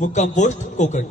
मुक्काम पोस्ट कोकण.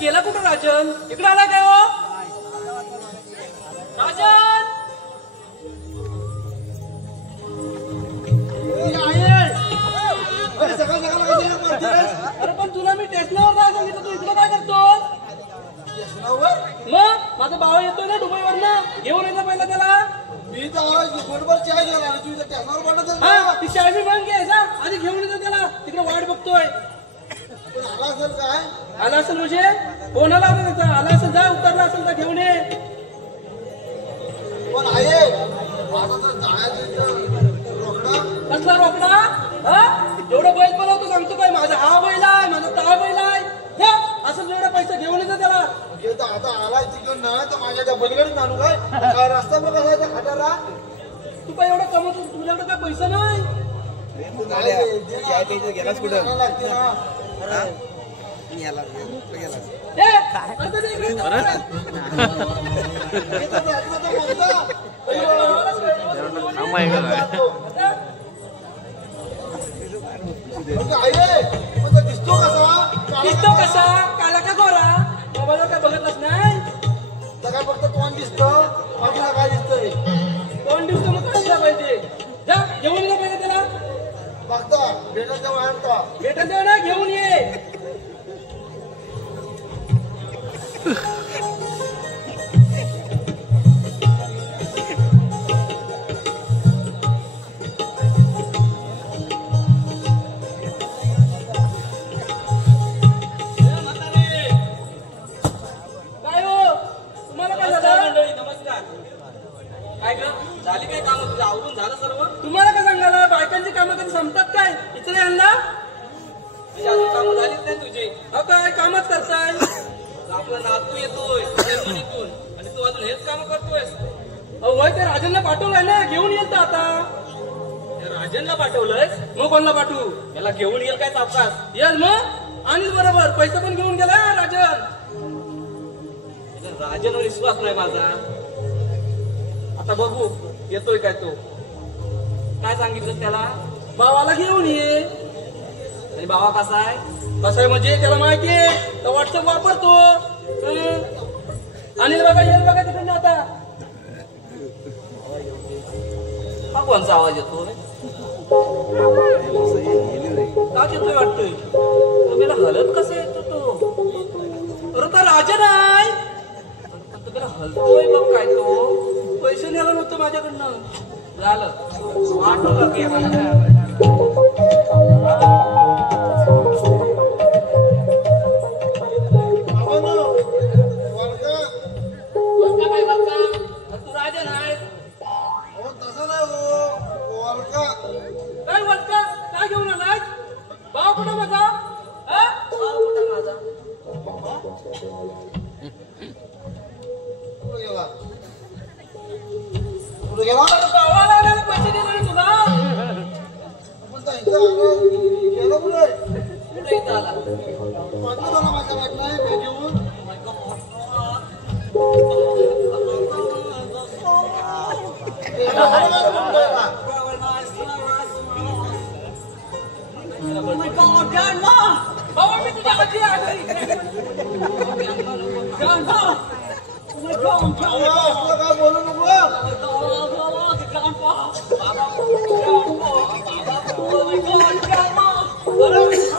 गेला कुठं राजन? इकडे आला काय हो राजन? अरे पण तुला मी स्टेशनवर काय सांगितलं, तू इकडे काय करतो? मग माझा भाव येतोय ना दुबईवर ना, घेऊन येतो पहिला त्याला. मी बरोबर चाय गेला तू स्टेशनवर पडत. हा ती चाय बी मग घ्यायचा आधी घेऊन येतो त्याला, तिकडे वाट बघतोय. आला असेल काय? आला असेल म्हणजे कोणाला त्याचा आला असेल, जा उतरला असेल तर घेऊन ये. पण आहे माझा तर जायचं रोकडा. कसला रोकडा? हा एवढं बैल बनवतो सांगतो काय, माझा हा बैल आहे, माझा ता बैल आहे. असं एवढे पैसे घेऊन येतो त्याला. आता आलाय तिकडून ना तर माझ्या त्या बलगडीत आणू काय? रस्ता बघ कसा आहे खटारा. तू काय एवढं कमवतो, तुझ्याकडे काय पैसा नाही? गेलाच कुठं लागते ना. दिसतो कसा काला का गोरा? मोबाईलवर काय बघतच नाही तर काय फक्त तोंड दिसतं, आपल्याला काय दिसतंय? तोंड दिसतो मग कशाला पाहिजे? जा घेऊन ये पाहिजे त्याला. बघता भेटल तेव्हा आणता. भेटल तेव्हा ना घेऊन ये. झाली काय काम तुझं? आवरून झालं सर्व? तुम्हाला काय सांगायला, बायकांची कामं कधी संपतात काय? इकडे आणला अजून कामं झालीच नाही तुझी. अहो काय कामच करताय? आपला नातू येतोय जर्मनीतून आणि तू अजून हेच काम करतोयस. अहो वय ते राजनला पाठवलंय ना, घेऊन येईल तर आता. राजनला पाठवलंयस? मग कोणाला पाठवू? याला घेऊन येईल काय सावकाश? येल मग आणि बरोबर पैसे पण घेऊन गेला राजन. राजनवर विश्वास नाही माझा. आता बघू येतोय काय तो. काय सांगितलं त्याला? भावाला घेऊन ये. आणि भावा कसा आहे? कसं आहे म्हणजे त्याला माहिती आहे, तर व्हॉट्सअप वापरतो. आणि बघा येईल बघा तिकडनं आता. हा कोणचा आवाज येतोय? का येतोय वाटतोय? तुम्हाला हलत कसं येतो तो? अरे तर राजन आहे. तुम्हाला हलतोय बघ काय तो. पैसे नेलं नव्हतं माझ्याकडनं. झालं आठवलं की तू राजन आहे. तसं नाही हो वळका. काय वलका? काय घेऊन आलाय? भाव कुठं माझा? माझा कुठं गेला? कुठं गेला? भावाला आणायला पैसे दिले ना तुला. पण त्या इथं आलं, गेलं कुठे? कुठे इथं आला? म्हटलं मला माझ्या वाट नाही मी घेऊन. भावा मी तुझ्या आजी आहे. असलं काय बोलू नको.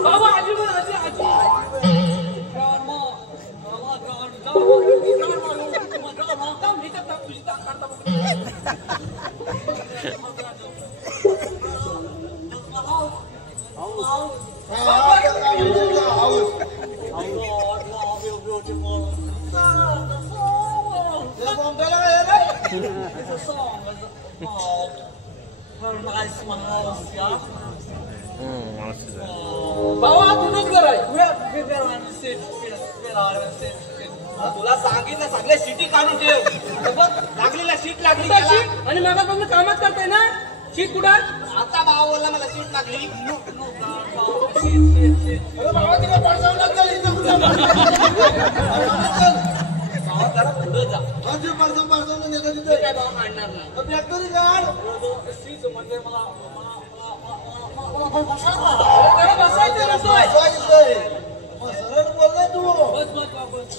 बाबा आजी बोल, आजी आजी. तुझी ताक काढता Very nice, my house, yeah. भावा तुझंच घर आहे. तुला सांगितलं सगळ्या शिटी काढून ठेव. बघ लागलेला शीट लागली कुठं त्याला. शीट? आणि मागापासून कामच करताय ना. शीट कुठं? आता भावा बोलला मला शीट लागली. अरे बाबा तिला पडसावं लागतं इथं कुठं? भावा जरा पुढे जा. हा, जे पडसावं नेता ते तिथे. काय भावा काढणार नाही. मग ट्रॅक्टरी काढ. म्हणजे मला त्याला बसायचं नसतोय. बसायचंय. मग सरळ बोल ना तू. बस बस बस.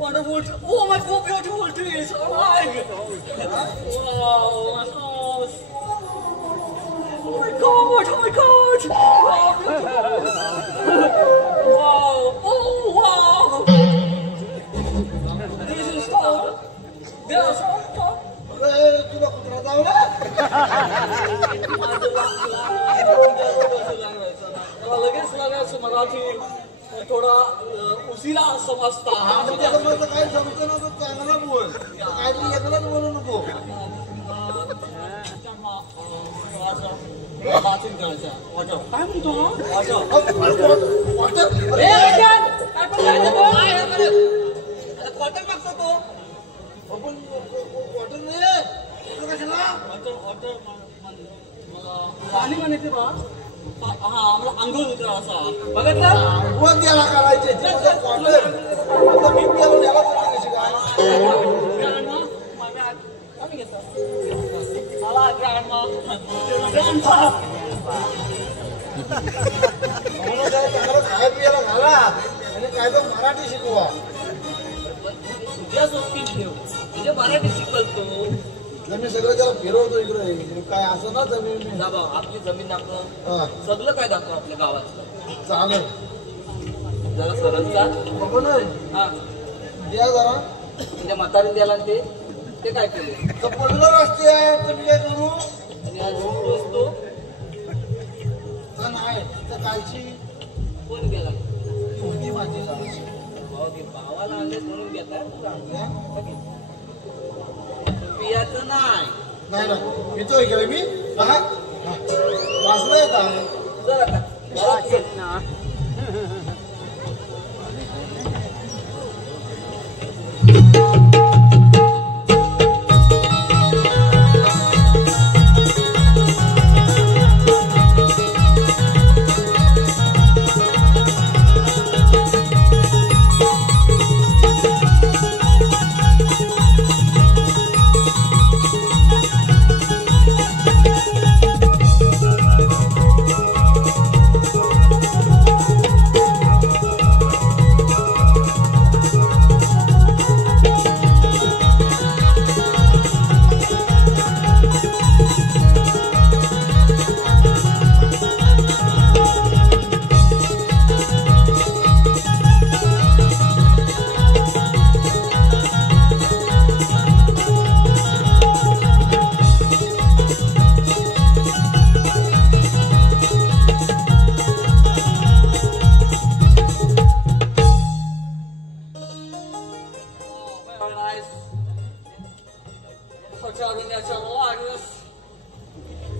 Wonderful. Oh, my God, beautiful trees. Oh, my God. Wow, my house. Oh, my God. Oh, my God. Wow, beautiful. Wow. Oh, wow. This is tall. There's so tall. अरे, तुला कुत्रा चावला? लगेच लागायचं मराठी थोडा उशिरा समजता. हा, मग त्याला म्हटलं काही जमतं ना तर चांगला बोल. काहीतरी एकलाच बोलू नको. वाचन करायचं वाचव. काय म्हणतो हा? वाचव. वाटत? ए, आजाद, काय पण जायचं बोल. क्वार्टर मागतो तो. आपण वाटत नाही. तुला कशाला? पाणी म्हणायचे बा. हा मला अंघोळ उतरा असा. बघितलं? कोण त्याला करायचे? ते म्हणजे क्वार्टर. आता मी गेलो याला करते कशी काय? Grandma, my bad. Let me get that. Hello, Grandma. Grandpa. म्हणून त्याला चांगलं खायला पियाला घाला आणि काय तर मराठी शिकवा. तुझ्या सोबतीत ठेव. तुझ्या मराठी शिकवतो. मी सगळं त्याला फिरवतो इकडे. काय असं ना जमीन जा भाऊ आपली जमीन दाखव. हा, सगळं काय दाखव आपल्या गावात. चालेल. जरा सरळ जा. बघू ना हा द्या जरा. तुझ्या म्हातारी द्याला ते काय केले. तर पडलं रस्ते आहे तुम्ही काय करू? आणि आज असतो का नाही तर कालची कोण गेला. ती होती माझी जायची. भावाला आणलेस म्हणून घेताय. पियाचं नाही. नाही ना पितोय काय मी? हा वाचलं येत जरा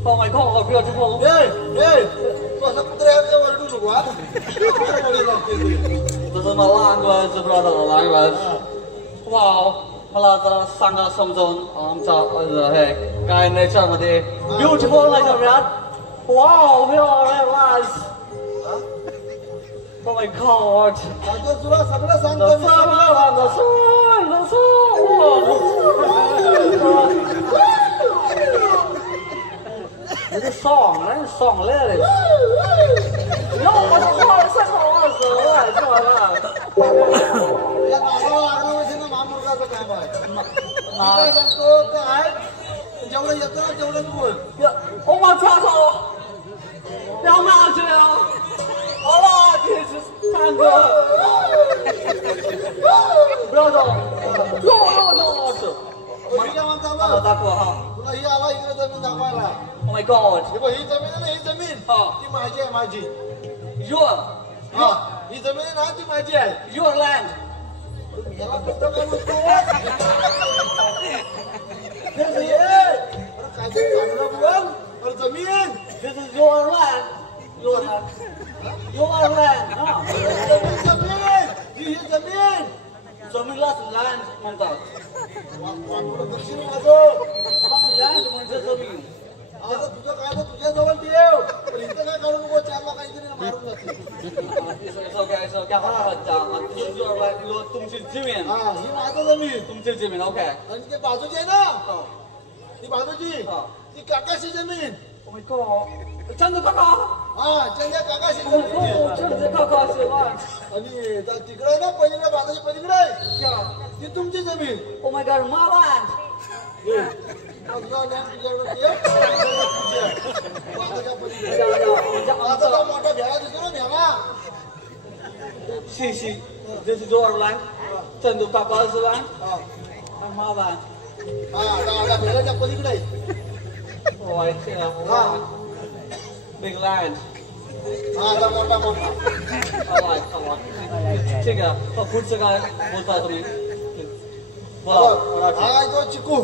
Oh my God, beautiful. तू असं कुत्र्याला वरडू नको हा. कुत्रा वडील लागते ते. तसं मला अंगवायचं ब्रदर अंगवायचं. वाव मला जरा सांगा समजावून आमचा हे काय नेचर मध्ये ब्युटिफुल नेचर यार. Wow we are live. Oh my God. आता तुला सगळं सांगतो मी. It's a song, right? It's a song lyrics. No, it's a song. It's a song. या नावाला लागलं म्हणजे ना महामुर्गाचं काम आहे. मी काय सांगतो काय जेवढं येतं ना तेवढंच बोल. Oh my God. Don't matter. All I did is tango. Brother. No. पहिल्या माणसाला दाखवा हा. तुला ही आला इकडे जमीन दाखवायला. Oh my God. हे बघ ही जमीन आहे ना ही जमीन हा. ती माझी आहे माझी. Your ही जमीन आहे ना ती माझी आहे. your land. याला कसं काय बोलतो? हे, काहीतरी चांगलं बोल. अरे जमीन This is your land. Your land. Your land. हा. जमीन ही जमीन जमीनलाच लँड म्हणतात. वाटलं दक्षिण माझं लँड म्हणजे जमीन. आता तुझं काय तर तुझ्या जवळ ठेव पण इथं काय करू नको चारला काहीतरी मारून जाते It's okay. हा, अच्छा. This is your land. तुमची जमीन. हा ही माझं जमीन तुमची जमीन. ओके. आणि ते बाजूची आहे ना ती बाजूची हा. ती काकाशी जमीन Oh my God. चंदू काका. हा चंद्या काकाशी Oh, जमीन चंदू काकाचे land. आणि तिकडे ना पलीकडे बाजूची पलीकडे Yeah. ती तुमची जमीन Oh my God, my land. तुझा land तुझ्याकडे ठेव. बाजूच्या पलीकडे. म्हणजे आता आमचं. तो मोठा भेळा दिसतो ना भेळा She. This is your land. Chandu काका's land. हा And my land. आता भेळाच्या पलीकडे आहे. Oh, I see. Big land. हा आता मोठा I like. ठीक आहे. पुढचं काय बोलता तुम्ही? बोला. हा तो चिकू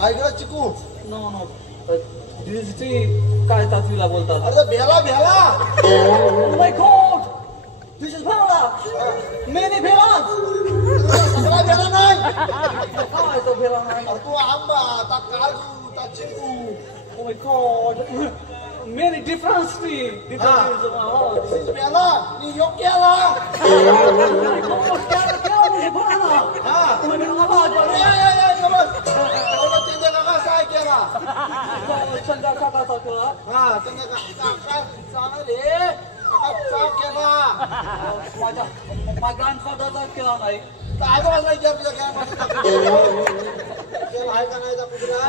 हा इकडे चिकू No. This काय तातवीला बोलतात? अरे भेला भेला Oh my God! This is Bella! Many Bellas! सगळा भेला नाही काय तो Bella नाही? अरे तू आंबा ता काजू ता चिकू Oh my God! Many different trees. Different trees. Oh, this is भेला नी योग्याला Oh my God! क्या म्हणजे Bella? हा Oh my God! चंद्या काका काय केला चंदा काकाचा केला. हा चंद्या काका चांगले काका केला माझ्या ग्रँडफादरचा केला नाही. काय बोलायला विचार तुझ्या काय केला आहे का नाही त्या कुत्रा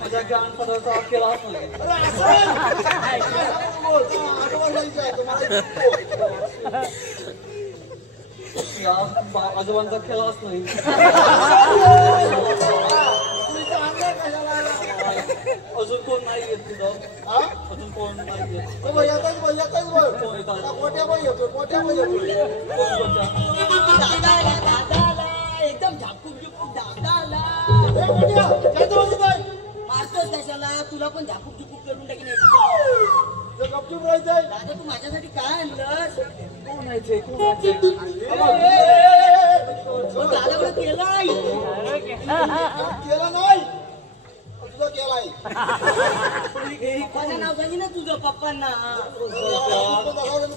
माझ्या ग्रँडफादरचा केलाच नाही. अरे असं काय बोल आठवण जायचं तुम्हाला या आजोबांचा केलाच नाही. अजून कोण नाही येत तिथं. अजून कोण नाही येत. येताच बोल कोट्या पण येतो कोट्या पण येतो कोण कोणत्या? एकदम झापूक झुपूक दादाला मारतोच कशाला तुला पण झापूक झुपूक करून टाकीन गपचूप राहायचंय दादा तू माझ्यासाठी काय आणलंस कोण आहे ते? कोण आहे ते? दादाकडे केलाय केला नाही तुझा केलाय माझं नाव सांगी ना तुझं पप्पांना तू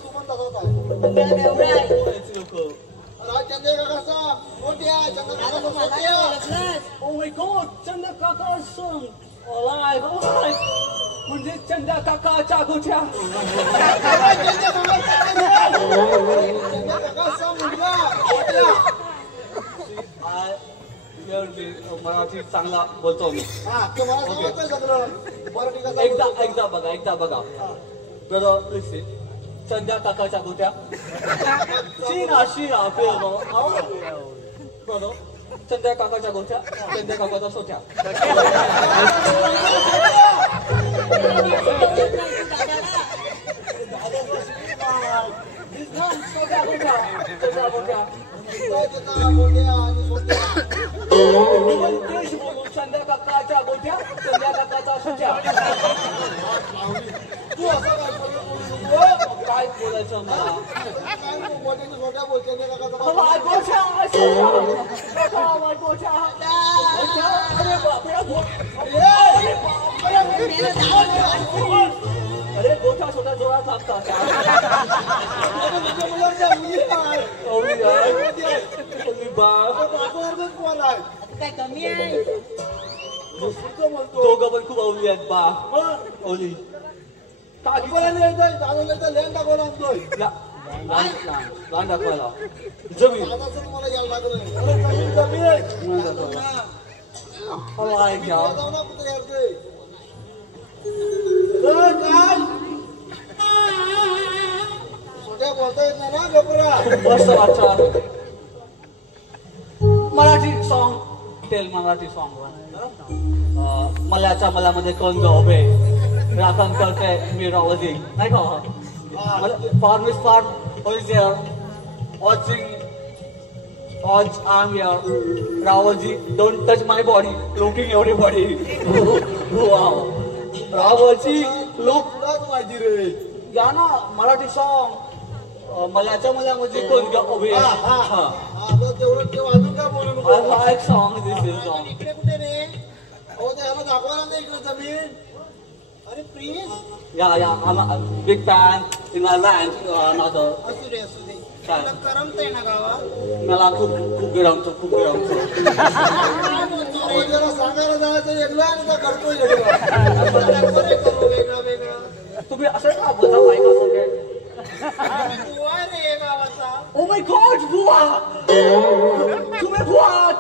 पण तसाच आहे एवढा आहे कोण आहे ते लोकं? चंद्या काकाचा मोठ्या चंद्या दादा तू काकाचा मला नाही मोठ्या ओळखलंस Oh my God! चंदा काका सण alive. म्हणजे चंदा काकाच्या गोठ्या. चंद्या काकाचा मुलगा मोठ्या मराठी चांगला बोलतो मी. हा तुम्हाला समजतंय सगळं मराठी कसा एकदा बघा. ब्रदर प्लीज चंदा काकाच्या गोट्या. शिना ब्रदर चंद्या काकाच्या गोठ्या. चंद्या काकाच्या सोट्या. चंद्या काकाच्या गोठ्या. चंद्या काकाच्या सोट्या. तू असं काय बोलू काय बोलायचं मला? काय मोठ्या बोल चंद्या काकाचा My गोठ्या. My गोठ्या. अरे बापरे. अरे गोठा छोटा जोरात लागतात. काय कमी आहे दोघं पण खूप अवली आहेत बा. अवली लँड दाखवला आणतोय लहान दाखवायला जमीन मला यायला लागलं जमीन मला आहे घ्या. जाऊ ना कुठे यायचंय काय छोट्या बोलता येत नाही ना गपरा मस्त वाटतं. Marathi song tell Marathi song. मल्याच्या मल्यामध्ये कोण ग उभे राखण करते मी रावधी नाही का? फार मिस फार वॉचिंग आज आम या रावळजी don't touch my body looking everybody wow रावळजी लुक तुलाच माहिती रे. या ना मराठी सॉन्ग मलाच्या म्हणजे कोण घ्या उभे आता तेवढं ते अजून काय बोलू नको. एक सॉन्ग दिस इज सॉन्ग इकडे कुठे रे? अहो ते ह्याला दाखवा ना इकडे जमीन. अरे प्लीज या big fan in my land नादर असू दे असू दे. काय? तुला करमतंय ना गावात? मला खूप गिरामचं काय बोलतो रे? जरा सांगायला जायचं वेगळं आणि तो करतोय वेगळं. बरं करू वेगळं वेगळं. तुम्ही असं का बोलता बायका सगळे तू आहे रे गावाचा. ओ माय गॉड बुवा तुम्ही बुवात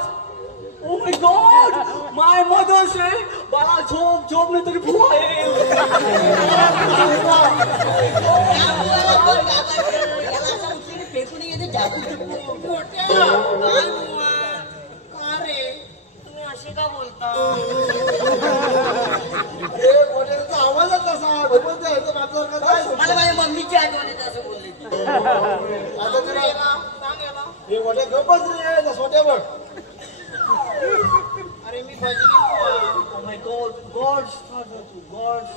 oh my God my mother से मला झोप नाही तरी बुवा येईल मोठ्या काय बुवा? का रे तुम्ही असे का बोलता? अरे मोठ्याचा आवाजच तसा बोलते ह्याचं माझं का काय? मला माझ्या मम्मीची आठवण येते असं बोलले की. आता तुला सांग याला. हे मोठ्या गप्पच रे त्या सोट्यावर. अरे मी भजनी Oh my God, God's father to God's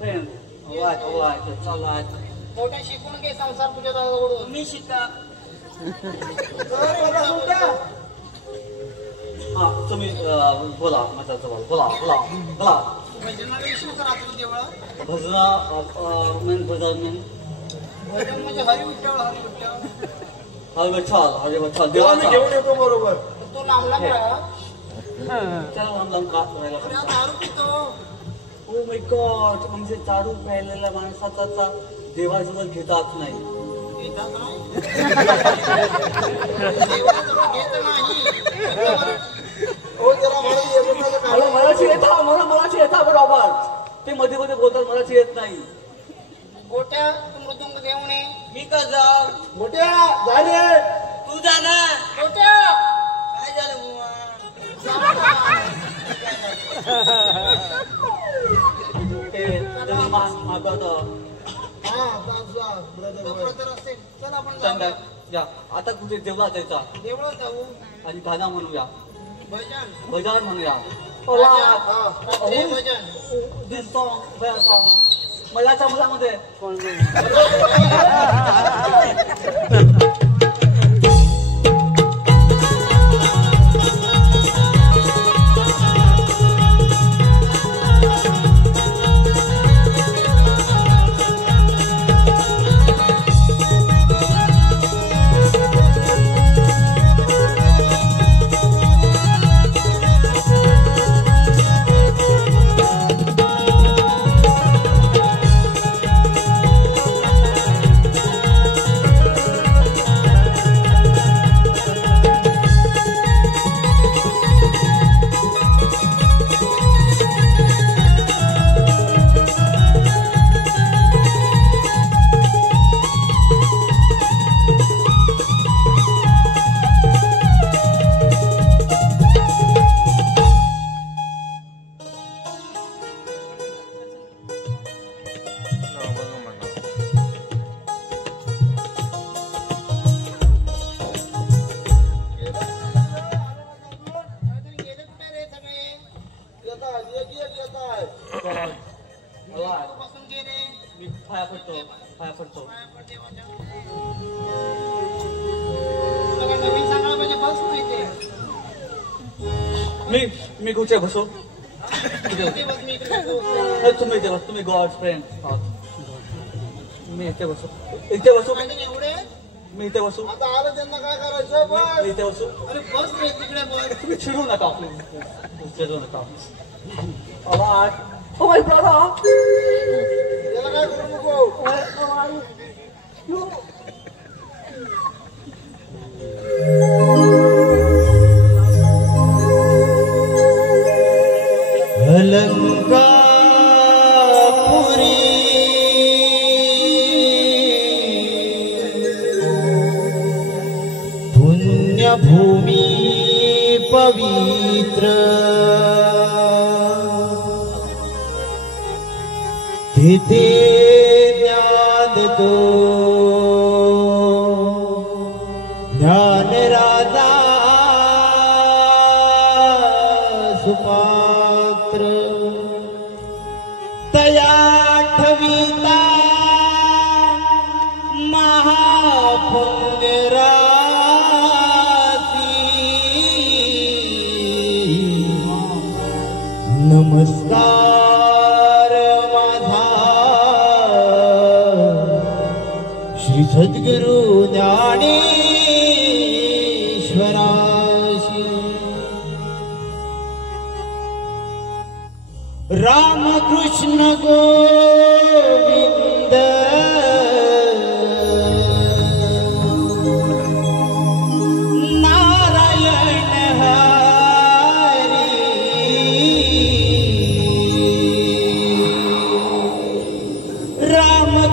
friend. Alright, it's alright. मोठ्या शिकून घे संसार तुझ्या दादाकडून. मी शिका हा तुम्ही बोला माझ्याजवळ बोला भजनाला येशील का रात्री देवळा? भजन भजन म्हणजे हरी विठ्ठल हरी विठ्ठल देवाला देवाचा घेऊन येतो बरोबर. तू लांबला का? त्याला लंका तुला दारू पितो. ओ माय गॉड म्हणजे दारू प्यायलेल्या माणसाचा देवाजवळ घेतात नाही घेतात नाही? देवाजवळ घेत नाही. हो जरा मला मराठी येता बरोबर ते मध्ये बोलतात मराठी येत नाही. गोट्या तू मृदुंग घेऊन ये. मी का जाऊ गोट्या जा रे. तू जा ना गोट्या काय झालं बुवा तुम्ही मागवत हा जा ब्रदर असेल. चल आपण चांगला जाऊ. या आता कुठे देवळात जायचा देवळात जाऊ. आणि गाणं म्हणूया भजन भजन म्हणूया रात्री भजन. दिस सॉन्ग मलाच्या मुलामध्ये पाया पडतो नवीन सांगायला पाहिजे बस माहिती. मी कुठे बसू बस मी इकडे तुम्ही इथे बस तुम्ही गॉड फ्रेंड मी इथे बसू एवढे मी इथे बसू आता आलं त्यांना काय करायचं बस. मी इथे बसू अरे बस रे तिकडे बस. तुम्ही चिडू नका प्लीज चिडू नका Oh my brother! याला काय करू नको. अलंकापुरी पुण्यभूमी पवित्र तिथे ज्ञान तो ज्ञान राजा तया ठविता नमस्कार माझा श्री सद्गुरु ज्ञानेश्वराशी Ramakrishna Govind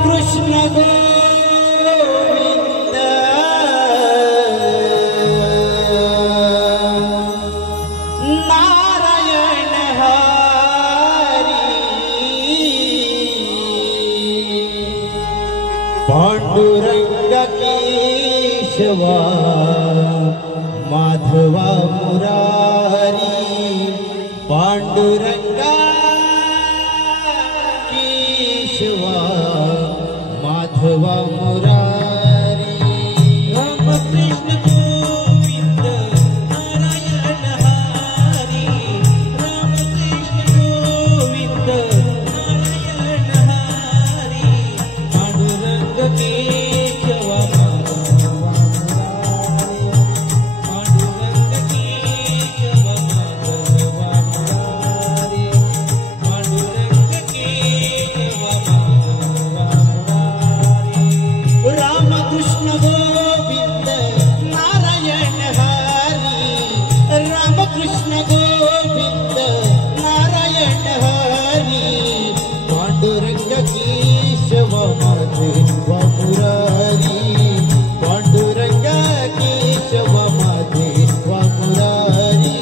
Krishna Govinda Narayana Hari Panduranga Keshava Madhava Murari Panduranga Keshava Madhava Murari Rama Krishna Govinda Narayana Hari Rama Krishna Govinda Narayana Hari Panduranga Keshava Madhava Murari Panduranga Keshava Madhava Murari Panduranga Keshava Rama Krishna Govinda Narayana Hari Rama Krishna Govinda Narayana Hari Panduranga Keshava Madhava Murari Panduranga Keshava Madhava Murari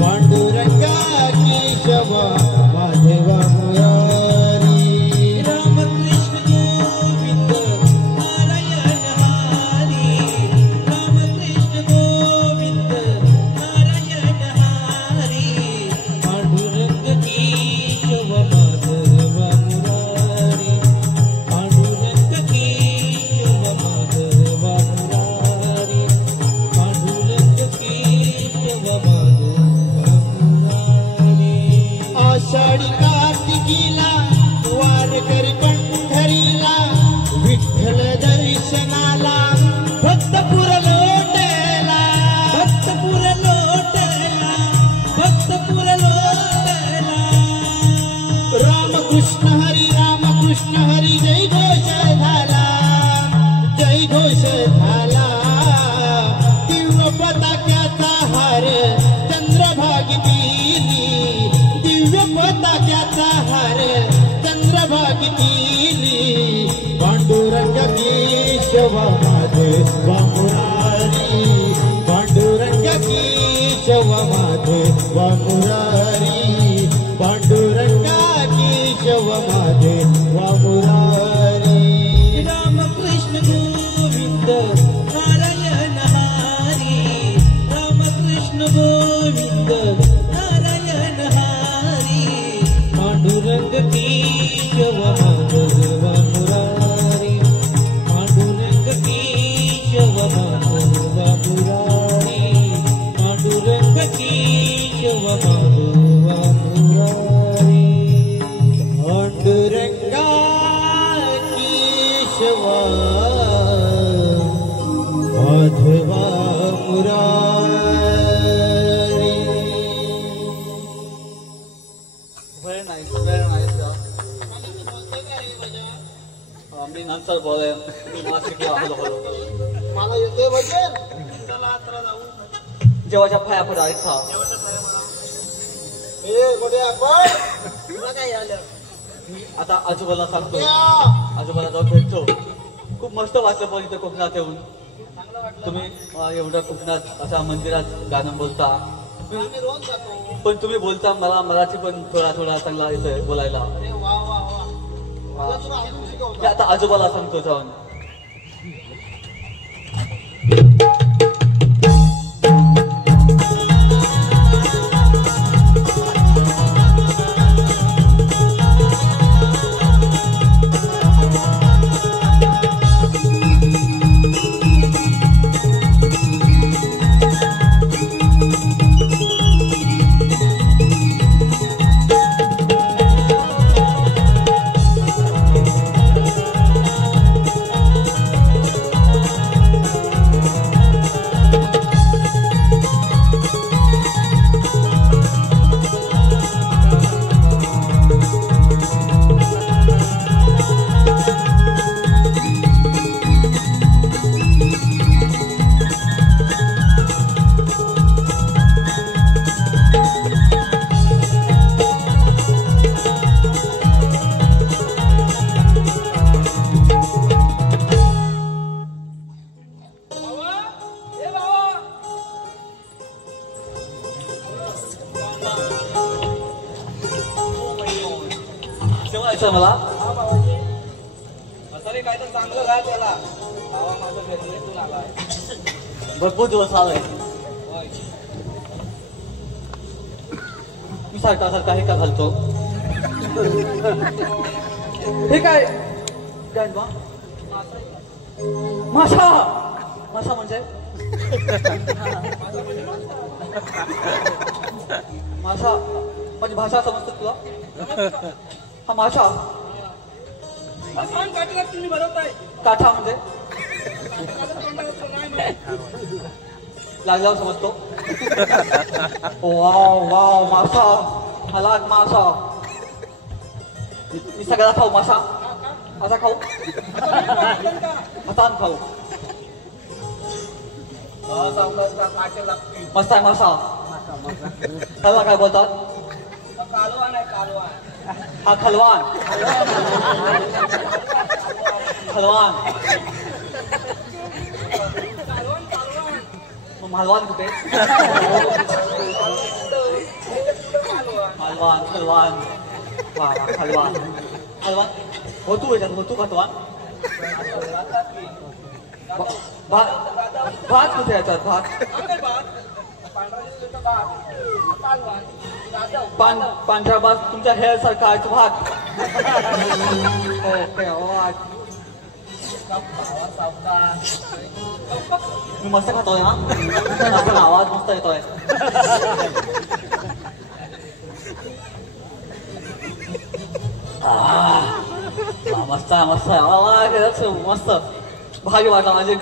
Panduranga Keshava Madhava Murari Rama Krishna Govinda Narayana Hari Rama Krishna Govinda Narayana Hari Panduranga Keshava Madhava Murari Panduranga Keshava Madhava Murari Panduranga Keshava Madhava Murari Ashadhi कार्तिकीला वारकरी पंढरीला विठ्ठल दर्शनाला भक्तपुर लोटेला भक्तपुर लोटेला भक्तपुर लोटेला रामकृष्ण हरी जय घोष झाला दिव्य पताक्याचा हार चंद्रभागितीली दिव्य पताक्याचा हार चंद्रभागितीली पांडुरंग केशवा माधवा मुरारी पांडुरंग केशवा माधवा मुरारी पांडुरंग केशवा माधवा मुरारी रामकृष्ण गोविंद नारायण हरी रामकृष्ण गोविंद नारायण हरी पांडुरंग केशवा माधवा मुरारी पांडुरंग केशवा माधवा मुरारी पांडुरंग केशवा माधवा मुरारी पांडुरंगा केशवा Madhava Murari Very nice, very nice. मी नंतर बोलेन मासिकला हळूहळू मला येते वचन जेव्हाच्या पाया पडायचा हे मोठे आपण तुला काय आलं आता आजोबाला सांगतो या आजोबाला जाऊन भेटतो खूप मस्त वाटलं पण इथं कोकणात येऊन तुम्ही एवढं कोकणात अशा मंदिरात गाणं बोलता आम्ही रोज जातो पण तुम्ही बोलता मला मराठी पण थोडा चांगला येतोय बोलायला अरे वा वा वा मला तुला अजून हे शिकवतो आता आजोबाला सांगतो जाऊन म्हणायचं मला हा बाबाजी असं रे काय तर चांगलं राहा त्याला बाबा माझं भेटून आलाय भरपूर दिवस आलाय होय मी सारखा सारखा हे का घालतो हे काय गांडवा मासा मासा म्हणजे मासा माझी भाषा समजते तुला हा मासा सांग काटला तुम्ही भरवताय काठा म्हणजे नाही माहित. लागल्यावर समजतो वाव वाव मासा मला मासा मी सगळ्याला खाऊ मासा असा खाऊ हातान खाऊ काटे लागतील मस्त आहे मासा त्याला काय बोलतात कालवान आहे कालवान हा खलवान खलवान मग मालवान कुठे मालवान खलवान वा वा खलवान खलवान हो तू याच्यात हो तू खलवान भात कुठे याच्यात भात पांढरा भात तुमच्या हेअर सारखा आहे भात ओके मी मस्त खातोय ना पण आवाज मस्त येतोय मस्त आहे मस्त आहे मस्त भाजी वाटला म्हणजे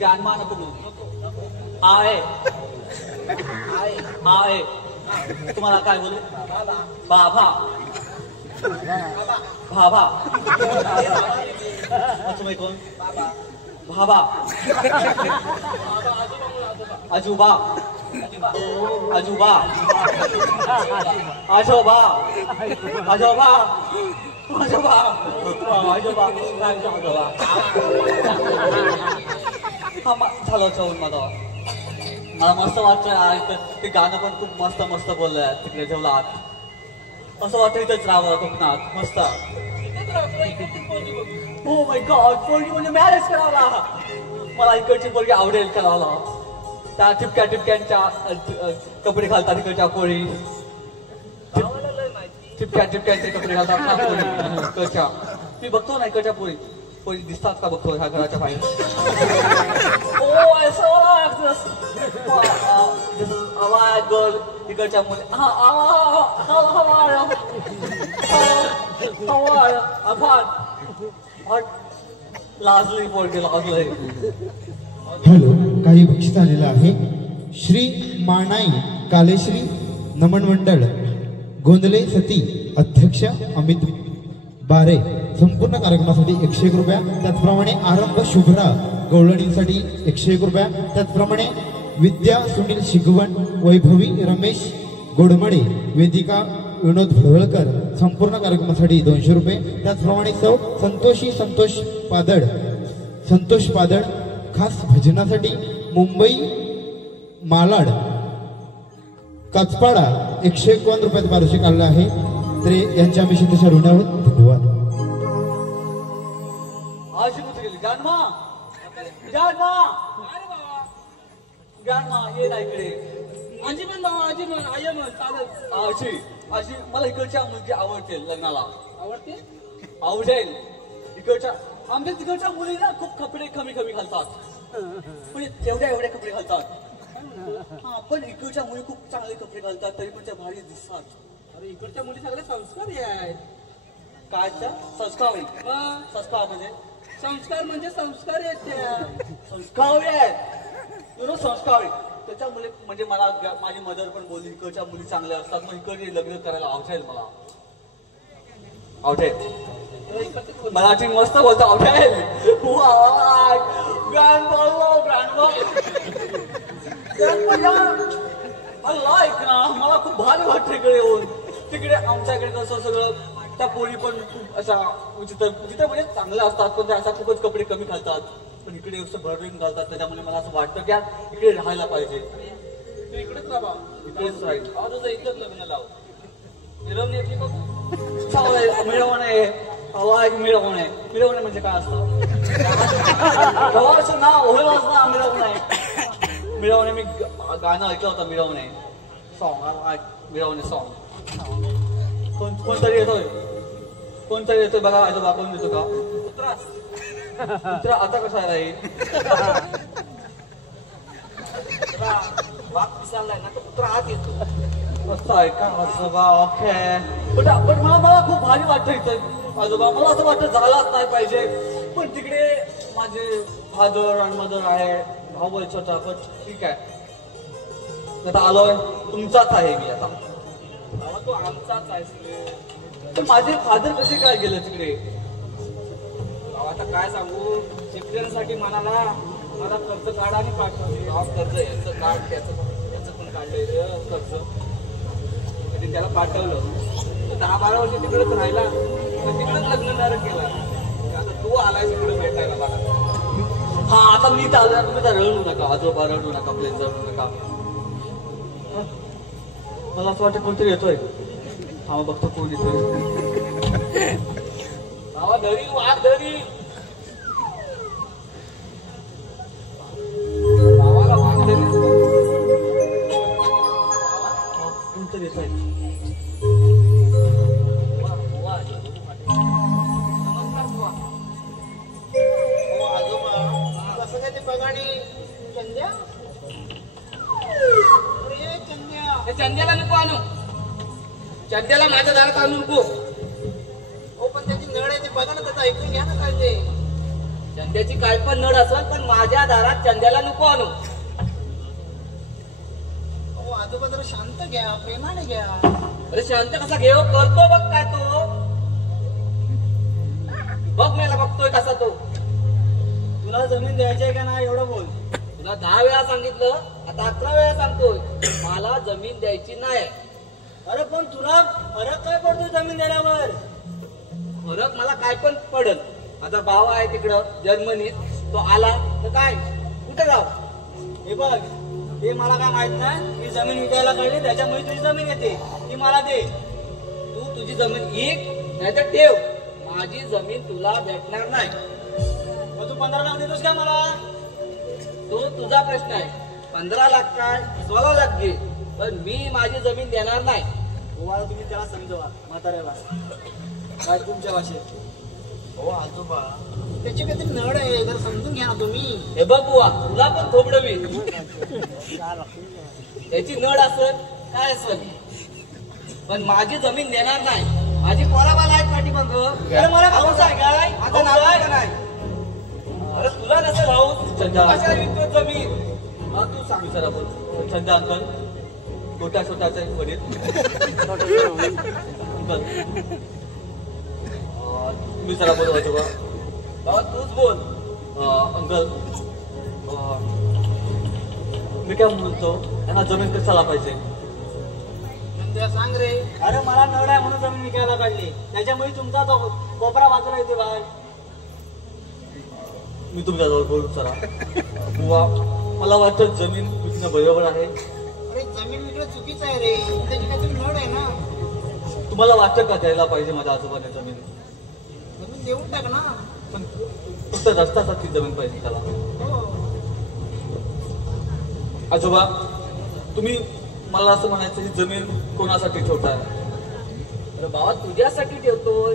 गान मा नको आहे आहे तुम्हाला काय बोलू बाबा भाभा तुम्ही कोण भाबा आजोबा आजोबा आजोबा आजोबा आजोबा आजोबा काय आजोबा हा झालं चवून मला मस्त वाटतंय ते गाणं पण खूप मस्त मस्त बोललंय तिकडे जेवलात असं वाटतं इथंच राहावं कोकणात मस्त हो माय गॉड पोरगी म्हणजे मॅरेज करावला मला इकडची पोरगी आवडेल करायला त्या टिपक्या टिपक्यांच्या कपडे घालतात इकडच्या पोरी टिपक्या टिपक्यांचे कपडे घालतात ना पोरी इकडच्या मी बघतो ना इकडच्या पोरी पोरी दिसतात का बघतो ह्या घराच्या बाहेर गर्ल इकडच्या मुली लाजली पोरगी लाजलंय हॅलो काही बक्षीस आलेलं आहे श्री मानाई कालेश्री नमन मंडळ गोंदले सती अध्यक्ष अमित बारे संपूर्ण कार्यक्रमासाठी 101 रुपया त्याचप्रमाणे आरंभ शुभ्रा गवळणीसाठी 101 रुपया त्याचप्रमाणे विद्या सुनील शिगवण वैभवी रमेश गोडमडे वेदिका विनोद भोळकर संपूर्ण कार्यक्रमासाठी 200 रुपये त्याचप्रमाणे सौ संतोष पादड खास भजनासाठी मुंबई मालाड काचपाडा 151 रुपयात पारितोषिक आलेलं आहे तर यांच्या आम्ही शेतशा ऋणावर धन्यवाद आजी कुठे गेली गानमा गानमा गानमा ये ना इकडे आजी म्हण बाबा आजी म्हण आई म्हण चालत आजी आजी मला इकडच्या मुलगी आवडते लग्नाला आवडते आवडेल इकडच्या आमच्या तिकडच्या मुलीला खूप कपडे कमी कमी घालतात म्हणजे एवढे कपडे घालतात हा पण इकडच्या मुली खूप चांगले कपडे घालतात तरी पण त्या भारी दिसतात अरे इकडच्या मुली सगळे संस्कारी आहेत काय त्या संस्कार मग संस्कार म्हणजे संस्कार म्हणजे संस्कार आहेत त्या संस्कार आहेत यु नो संस्कार त्याच्यामुळे म्हणजे मला माझी मदर पण बोलली इकडच्या मुली चांगल्या असतात मग इकडे लग्न करायला आवडेल मला आवडेल मराठी मस्त बोलतो आवडेल लाईक ना मला खूप भारी वाटतं इकडे येऊन तिकडे आमच्याकडे कसं सगळं त्या पोरी पण खूप अशा जिथे म्हणजे चांगल्या असतात पण त्या अशा खूपच कपडे कमी घालतात पण इकडे असं भरभरून घालतात त्याच्यामुळे मला असं वाटतं की इकडे राहायला पाहिजे तू इकडेच राहा इकडेच राहील. तुझं इथंच लग्न लाव. मिरवणी येते बघू. चालेल, मिळवणे हवा एक मिळवणे. मिळवणे म्हणजे काय असतं? गव्हाचं नाव होईलच ना मिळवणे. मिळवणे मी गाणं ऐकलं होतं मिळवणे सॉन्ग. मिळवणे सॉन्ग कोणतरी येतोय. कोणतरी येतोय बघा. आजोबा कोण येतो का? कुत्रा आता कसा राहील? वाघ पिसाळलाय ना तो कुत्रा आत येतो. असं आहे का आजोबा? ओके. पण मला खूप भारी वाटतं इथं आजोबा. मला असं वाटतं झालाच नाही पाहिजे. पण तिकडे माझे फादर आणि मदर आहे. भाऊ आहे छोटा. पण ठीक आहे. आता आलोय. तुमचाच आहे मी आता. बाबा तो आमचाच आहेस रे. तर माझे फादर कसे काय गेले तिकडे? बाबा आता काय सांगू. शिक्षणासाठी मला कर्ज काढा आणि पाठवले. कर्ज याचं काढ त्याचं पण काढलंय कर्ज. कधी त्याला पाठवलं तर 10-12 वर्ष तिकडेच राहिला. तिकडेच लग्न केला. आता तू आलाय तिकडे भेटायला मला. हा आता मी चालू. तुम्ही तर रडू नका आजोबा. रडू नका प्लीज. रडू नका. मला असं वाटतं कोणतरी येतोय. हा बघतो कोण येतोय. बाबा धरी वाघ धरी. भावाला वाघ धरी. कोणतरी येतोय. कसं काय ते बघाणी चंद्या? अरे चंद्या. चंद्याला नको आणू. चंद्याला माझ्या दारात आणू नको. हो पण त्याची नळ आहे ते बघा ना. त्याचं ऐकून घ्या ना काय ते. चंद्याची काय पण नड असेल पण माझ्या दारात चंद्याला नको आणू. हो आजोबा जरा शांत घ्या. प्रेमाने घ्या. अरे शांत कसा घेऊ. करतो बघ काय तो. बघ मला बघतोय कसा तो. तुला जमीन द्यायची आहे का नाही एवढं बोल. तुला 10 वेळा सांगितलं. आता 11 वेळा सांगतोय. मला जमीन द्यायची नाही. अरे पण तुला फरक काय पडतो जमीन दिल्यावर? फरक मला काय पण पडल. माझा भाव आहे तिकडं जर्मनीत. तो आला तर काय कुठे जाऊ. हे बघ हे मला काय माहित नाही. ही जमीन विकायला काढली त्याच्यामुळे तुझी जमीन येते. ती मला दे. तू तुझी जमीन विक नाहीतर ठेव. माझी जमीन तुला भेटणार नाही. मग तू 15 लाख देतोस का मला? तो तुझा प्रश्न आहे. 15 लाख काय 16 लाख घे. पण मी माझी जमीन देणार नाही. गोवाला तुम्ही त्याला समजवा म्हाताऱ्याला. काय तुमच्या भाषेत. हो आजोबा त्याची काहीतरी नळ आहे. जरा समजून घ्या ना तुम्ही. हे बघ बुवा तुला पण थोबडवी. त्याची नड असेल काय असेल पण माझी जमीन देणार नाही. माझी पोराबाला आहेत पाठीमाग. अरे मला खाऊच आहे काय? आता नाव का नाही. अरे तुला नसेल हाऊस कशाला विकतो जमीन. हा तू सांग जरा बोल. चंद्या अंकल छोट्याचे वडील. अंकल तुम्ही जरा बोल आजोबा. बाबा तूच बोल. अंकल मी काय म्हणतो यांना जमीन कशाला पाहिजे? चंद्या सांग रे. अरे मला नळ आहे म्हणून जमीन विकायला काढली. त्याच्यामुळे तुमचा तो कोपरा बाजूला येते बाहेर. मी तुमच्याजवळ बोलू जरा. बुवा मला वाटतं जमीन विकणं बरोबर आहे. अरे जमीन विकणं चुकीचं आहे रे. त्याची काहीतरी नळ आहे ना. तुम्हाला वाटतं का द्यायला पाहिजे माझ्या आजोबाने जमीन? जमीन देऊन टाक ना. पण फक्त रस्त्यासाठी जमीन पाहिजे त्याला. हो आजोबा तुम्ही मला असं म्हणायचं ही जमीन कोणासाठी ठेवताय? अरे बाबा तुझ्यासाठी ठेवतोय.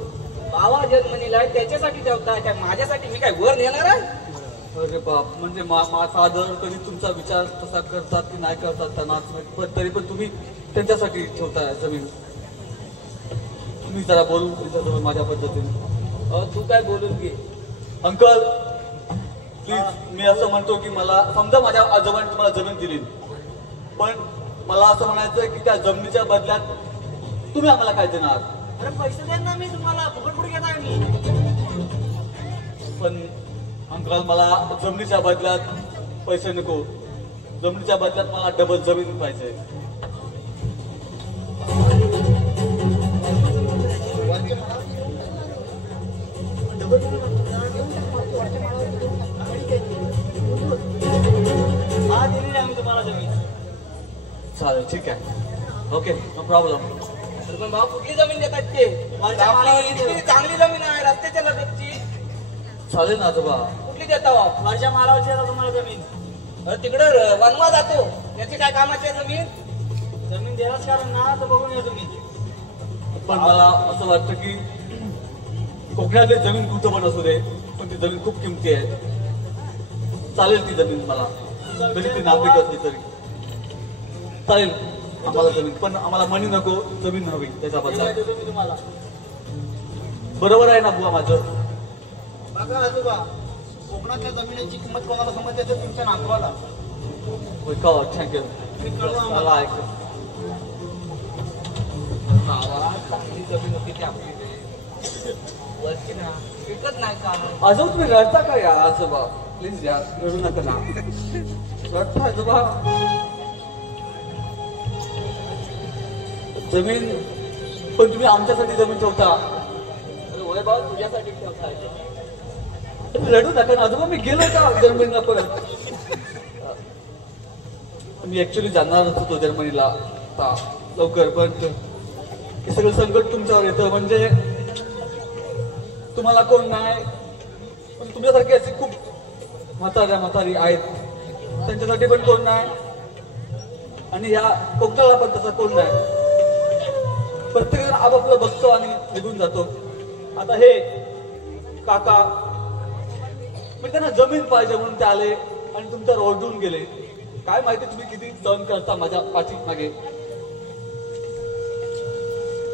बाबा जर्मनीला आहे त्याच्यासाठी ठेवताय. काय माझ्यासाठी मी काय वर नेणार आहे? अरे बाप म्हणजे फादर कधी तुमचा विचार तसा करतात की नाही करतात त्यांना पण तरी पण तुम्ही त्यांच्यासाठी ठेवताय जमीन. तुम्ही जरा बोलू तुमच्याजवळ माझ्या पद्धतीने. तू काय बोलून घे. अंकल प्लीज मी असं म्हणतो की मला समजा माझ्या आजोबांनी तुम्हाला जमीन दिली पण मला असं म्हणायचं की त्या जमिनीच्या बदल्यात तुम्ही आम्हाला काय देणार? अरे पैसे द्या ना. मी तुम्हाला फुकट पुढे घेताय मी. पण अंकल मला जमिनीच्या बदल्यात पैसे नको. जमिनीच्या बदल्यात मला डबल जमीन पाहिजे. हा दिली आम्ही तुम्हाला जमीन. चालेल ठीक आहे ओके नो प्रॉब्लेम. तर पण भाऊ कुठली जमीन देतात ते? आपली इतकी चांगली जमीन आहे रस्त्याच्या लगतची. चालेल ना आजोबा. कुठली देता भाऊ? माझ्या मालावरची आहे तुम्हाला जमीन. तिकडं वनवा जातो याची काय कामाची आहे जमीन? जमीन द्यायलाच कारण ना तर बघून या तुम्ही. पण मला असं वाटतं की कोकणातली जमीन कुठं पण असू दे पण ती जमीन खूप किमती आहे. चालेल ती जमीन मला जरी ती नापिक असली तरी चालेल आम्हाला जमीन. पण आम्हाला मनी नको जमीन हवी त्याच्याबद्दल. देतो मी तुम्हाला. बरोबर आहे ना बुवा माझं? बघा आजोबा कोकणातल्या जमिनीची किंमत कोणाला समजते तर तुमच्या नातवाला. थँक्यू मला ऐकलं. चांगली जमीन होती ती आपली वरची ना विकत नाही का? आजोबा तुम्ही रडता का या आजोबा प्लीज यार रडू नका ना. रडता आजोबा. जमीन पण तुम्ही आमच्यासाठी जमीन ठेवता. वय भाऊ तुझ्यासाठी ठेवताय. रडू नका ना आजोबा. मी गेलो का जर्मनीला परत? मी ऍक्च्युली जाणारच होतो जर्मनीला लवकर पण हे सगळं संकट तुमच्यावर येतं. म्हणजे तुम्हाला कोण नाही पण तुमच्यासारखे असे खूप म्हातारी आहेत त्यांच्यासाठी पण कोण नाही आणि या कोकणाला पण तसा कोण नाही. प्रत्येक जण आपापलं बघतो आणि निघून जातो. आता हे काका म्हणजे त्यांना जमीन पाहिजे म्हणून ते आले आणि तुमच्यावर ओरडून गेले. काय माहिती तुम्ही किती सहन करता माझ्या पाठीमागे.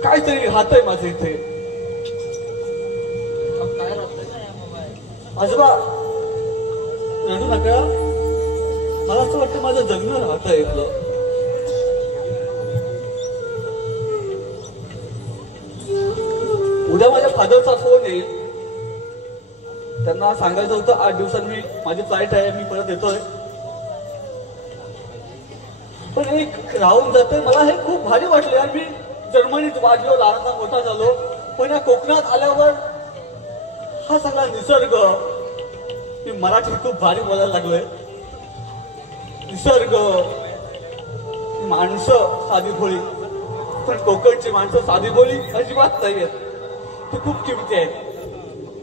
काहीतरी राहतंय माझं इथे. काय राहतंय आजोबा रडू नका. मला असं वाटतं माझं जगणं राहतंय इथलं. उद्या माझ्या फादरचा फोन येईल. त्यांना सांगायचं होतं 8 दिवसांनी माझी फ्लाईट आहे मी परत येतोय. पण एक राहून जाते. मला हे खूप भारी वाटलं यार. मी जर्मनीत वाढलो लहानचा मोठा झालो पण या कोकणात आल्यावर हा सगळा निसर्ग. मी मराठी खूप भारी बोलायला लागलोय. निसर्ग माणसं साधी भोळी पण कोकणची माणसं साधी भोळी अजिबात नाही आहेत. ती खूप किमती आहेत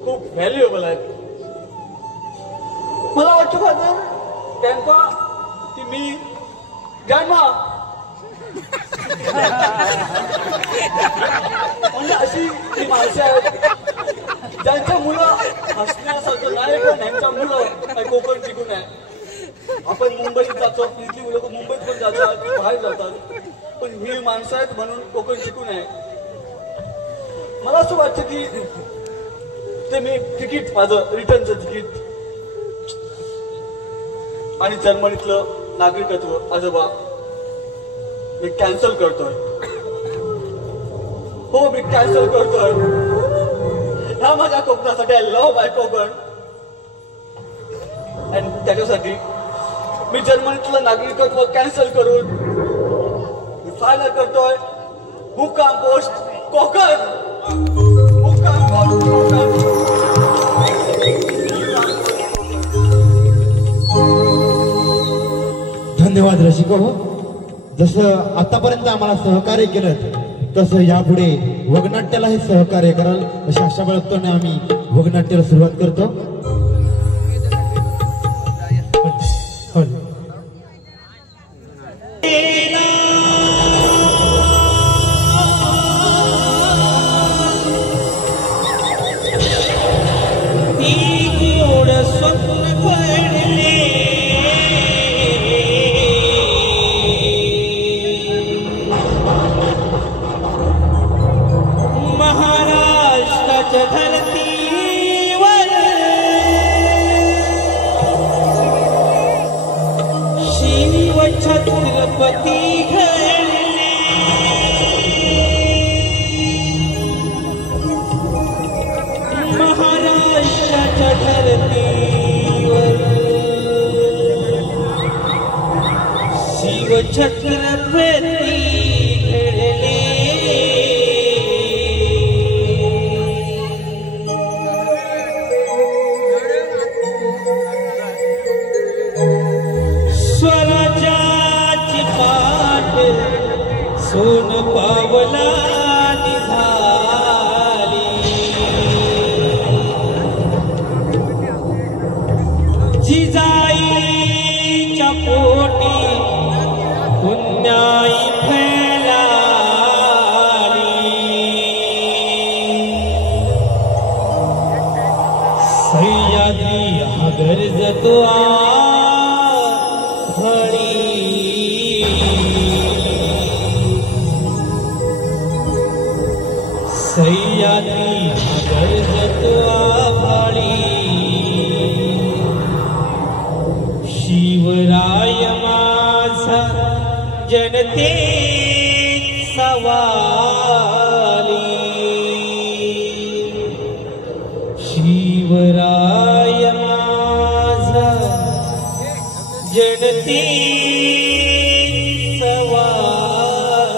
खूप व्हॅल्युएबल आहेत. मला वाटतं फादर त्यांचा की मी ग्रँडमा म्हणजे अशी ही माणसं आहेत ज्यांच्या मुलं हसण्यासारखं नाही पण त्यांच्या मुलं काही कोकण शिकून आहे. आपण मुंबईत जातो इथली मुलं मुंबईत पण जातात बाहेर जातात पण ही माणसं आहेत म्हणून कोकण शिकून आहे. मला असं वाटतं की ते मी तिकीट माझं रिटर्नचं तिकीट आणि जर्मनीतलं नागरिकत्व आजोबा मी कॅन्सल करतोय. हो मी कॅन्सल करतोय. ह्या माझ्या कोकणासाठी आय लव्ह माय कोकण आणि त्याच्यासाठी मी जर्मनीतलं नागरिकत्व कॅन्सल करून मी फायनल करतोय मुक्काम पोस्ट कोकण. मुक्काम पोस्ट कोकण. धन्यवाद रसिको. जसं आतापर्यंत आम्हाला सहकार्य केलं तसं यापुढे वगनाट्यालाही सहकार्य कराल अशी आशा बाळगतोने आम्ही वगनाट्याला सुरुवात करतो. स्वराज्याची पाठ सोन पावला निघाली जिजाईच्या पोटी पुण्याई फैलाली सह्याद्री हा गरजतो सह्याद्री हा गरजतो आभाळी शिवराय माझा जनतेचा वाली शिवराय माझा जनतेचा वाली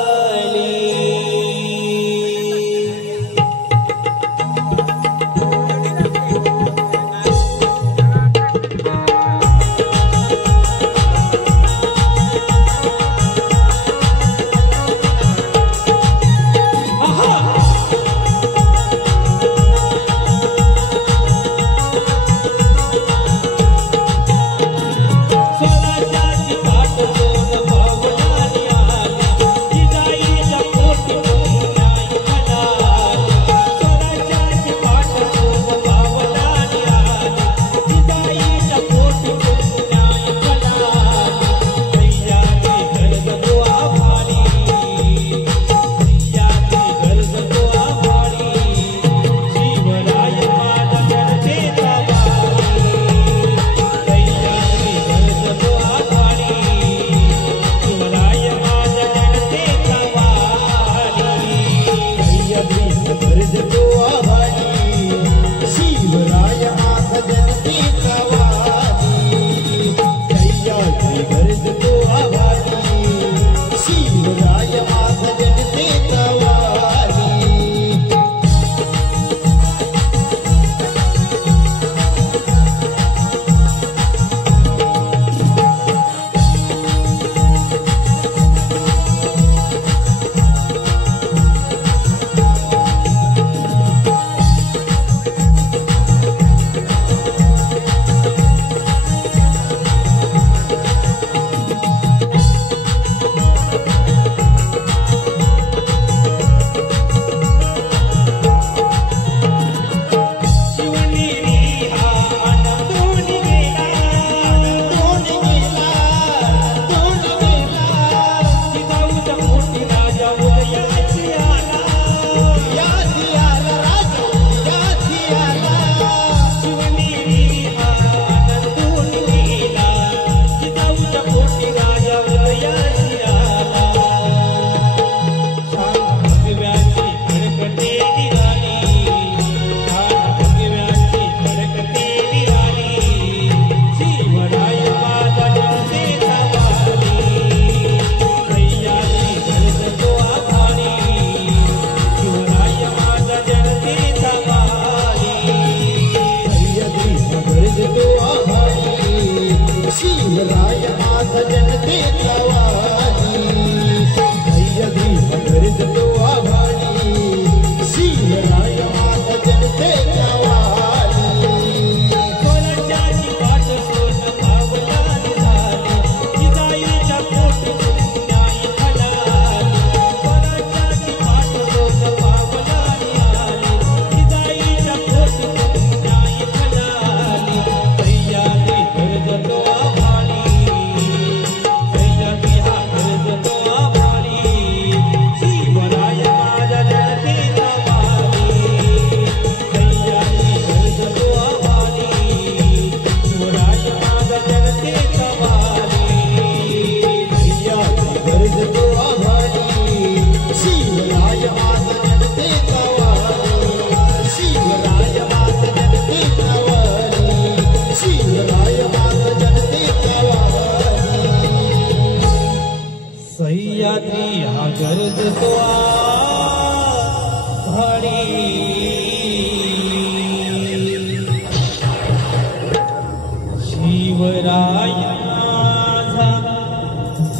शिवराय माझा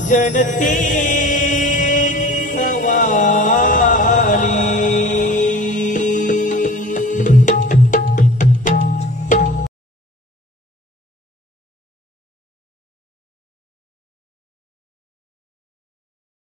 जनते